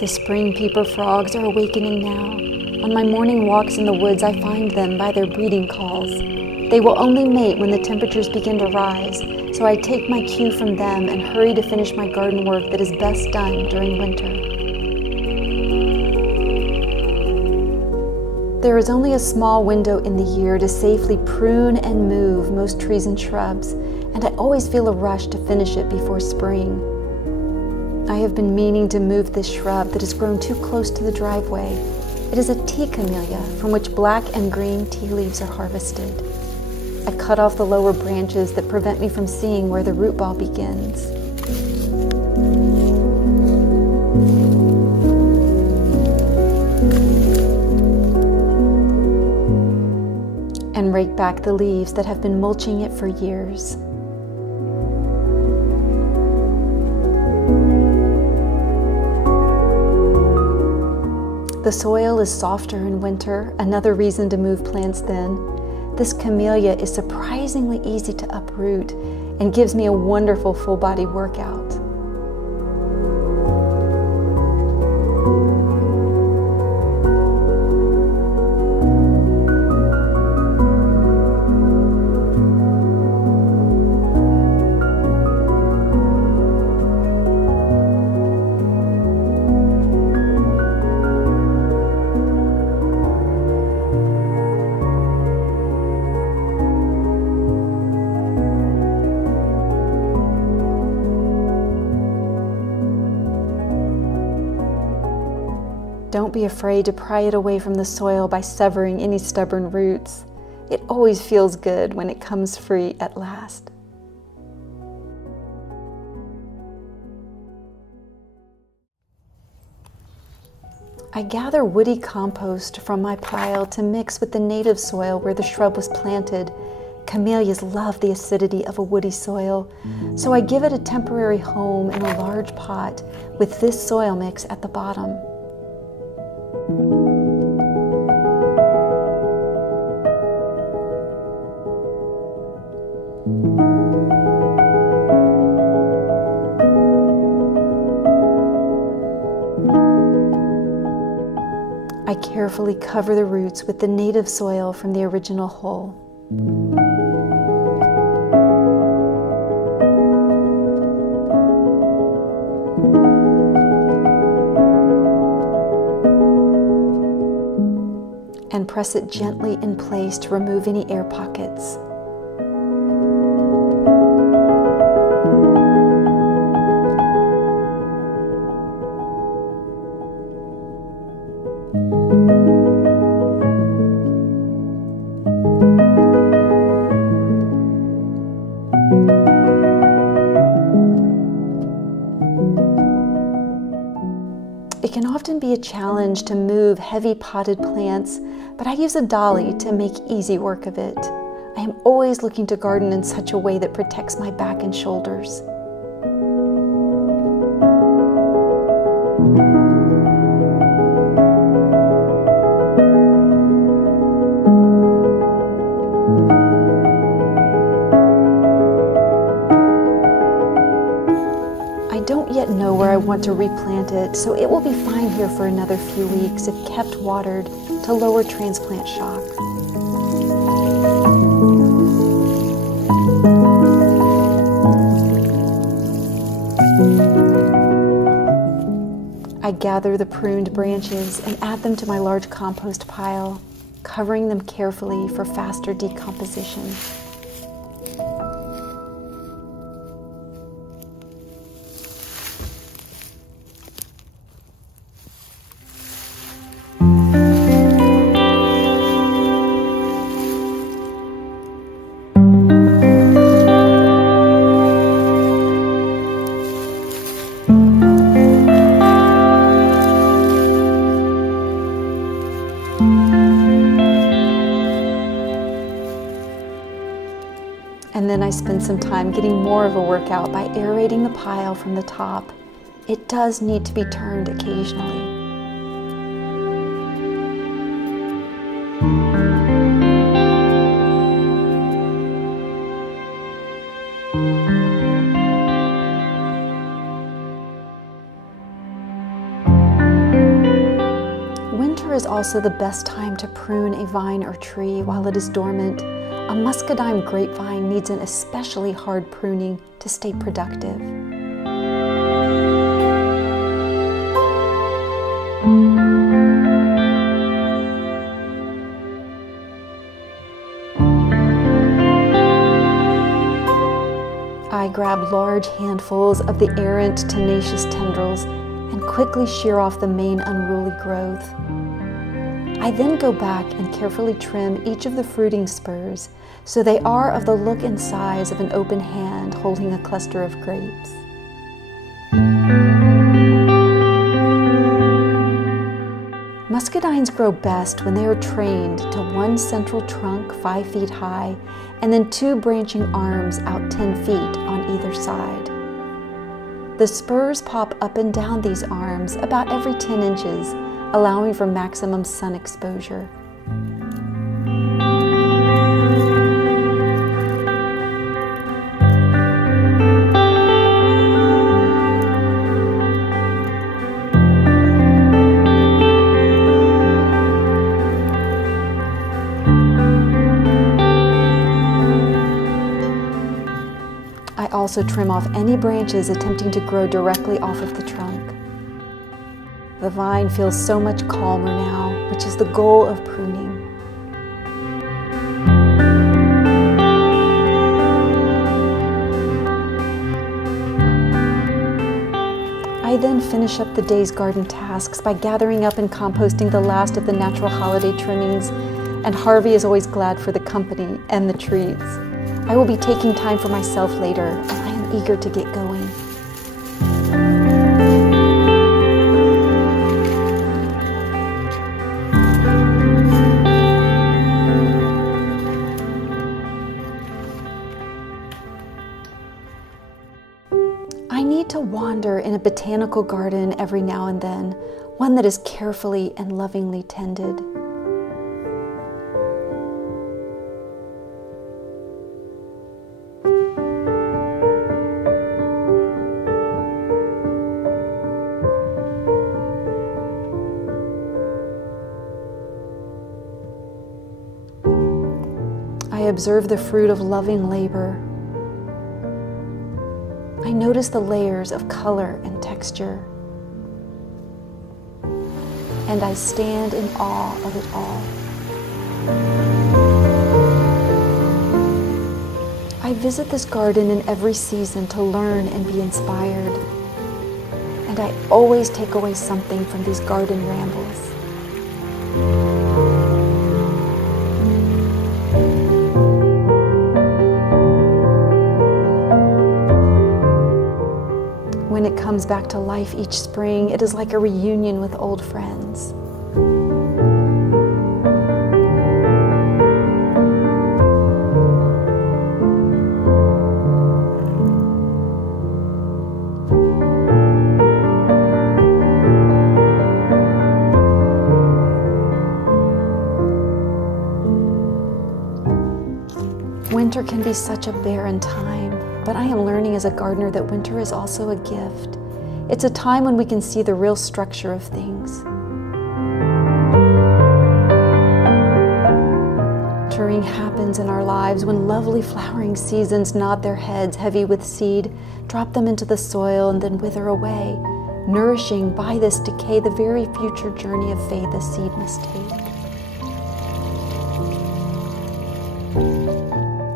The spring peeper frogs are awakening now. On my morning walks in the woods, I find them by their breeding calls. They will only mate when the temperatures begin to rise, so I take my cue from them and hurry to finish my garden work that is best done during winter. There is only a small window in the year to safely prune and move most trees and shrubs, and I always feel a rush to finish it before spring. I have been meaning to move this shrub that has grown too close to the driveway. It is a tea camellia from which black and green tea leaves are harvested. I cut off the lower branches that prevent me from seeing where the root ball begins. And rake back the leaves that have been mulching it for years. The soil is softer in winter, another reason to move plants then. This camellia is surprisingly easy to uproot and gives me a wonderful full body workout. Don't be afraid to pry it away from the soil by severing any stubborn roots. It always feels good when it comes free at last. I gather woody compost from my pile to mix with the native soil where the shrub was planted. Camellias love the acidity of a woody soil, so I give it a temporary home in a large pot with this soil mix at the bottom. I carefully cover the roots with the native soil from the original hole. And press it gently in place to remove any air pockets. It can often be a challenge to move heavy potted plants, but I use a dolly to make easy work of it. I am always looking to garden in such a way that protects my back and shoulders. I don't yet know where I want to replant it, so it will be fine here for another few weeks if kept watered to lower transplant shock. I gather the pruned branches and add them to my large compost pile, covering them carefully for faster decomposition. And then I spend some time getting more of a workout by aerating the pile from the top. It does need to be turned occasionally. winter is also the best time to prune a vine or tree while it is dormant. A Muscadine grapevine needs an especially hard pruning to stay productive. I grab large handfuls of the errant, tenacious tendrils and quickly shear off the main unruly growth. I then go back and carefully trim each of the fruiting spurs so they are of the look and size of an open hand holding a cluster of grapes. Muscadines grow best when they are trained to one central trunk 5 feet high and then 2 branching arms out 10 feet on either side. The spurs pop up and down these arms about every 10 inches, allowing for maximum sun exposure. I also trim off any branches attempting to grow directly off of the trunk. The vine feels so much calmer now, which is the goal of pruning. I then finish up the day's garden tasks by gathering up and composting the last of the natural holiday trimmings, and Harvey is always glad for the company and the treats. I will be taking time for myself later, and I am eager to get going. I need to wander in a botanical garden every now and then, one that is carefully and lovingly tended. I observe the fruit of loving labor. I notice the layers of color and texture, and I stand in awe of it all. I visit this garden in every season to learn and be inspired, and I always take away something from these garden rambles. When it comes back to life each spring, it is like a reunion with old friends. Winter can be such a barren time. But I am learning as a gardener that winter is also a gift. It's a time when we can see the real structure of things. Nurturing happens in our lives when lovely flowering seasons nod their heads heavy with seed, drop them into the soil, and then wither away, nourishing by this decay the very future journey of faith a seed must take.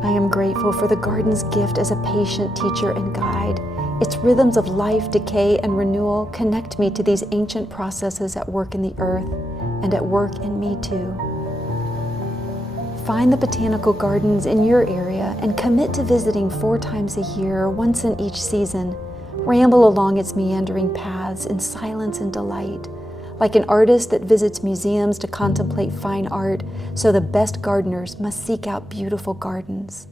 I am grateful for the garden's gift as a patient teacher and guide. Its rhythms of life, decay, and renewal connect me to these ancient processes at work in the earth and at work in me too. Find the botanical gardens in your area and commit to visiting 4 times a year, once in each season. Ramble along its meandering paths in silence and delight. Like an artist that visits museums to contemplate fine art, so the best gardeners must seek out beautiful gardens.